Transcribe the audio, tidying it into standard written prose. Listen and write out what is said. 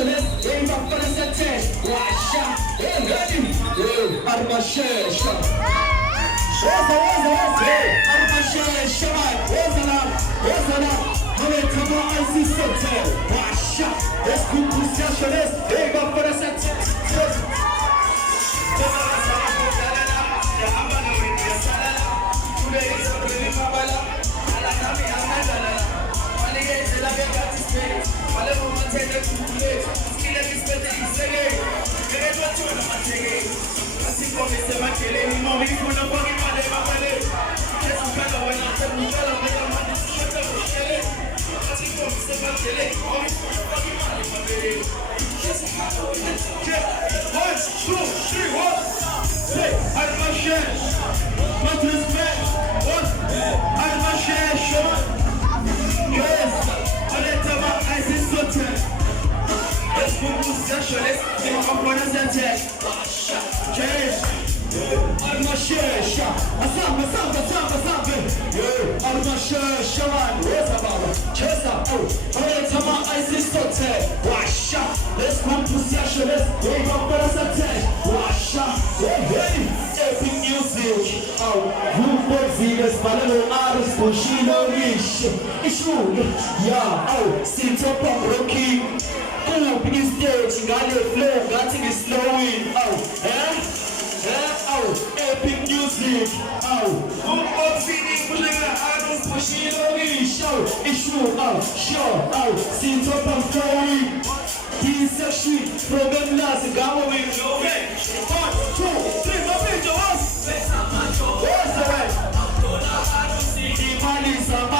specialist, game up for the set. Washa, ready, Armashesha. Armashesha, Wazana, Hame Tama IC set. Washa, let's go to specialist, game up for the set. Epic music, from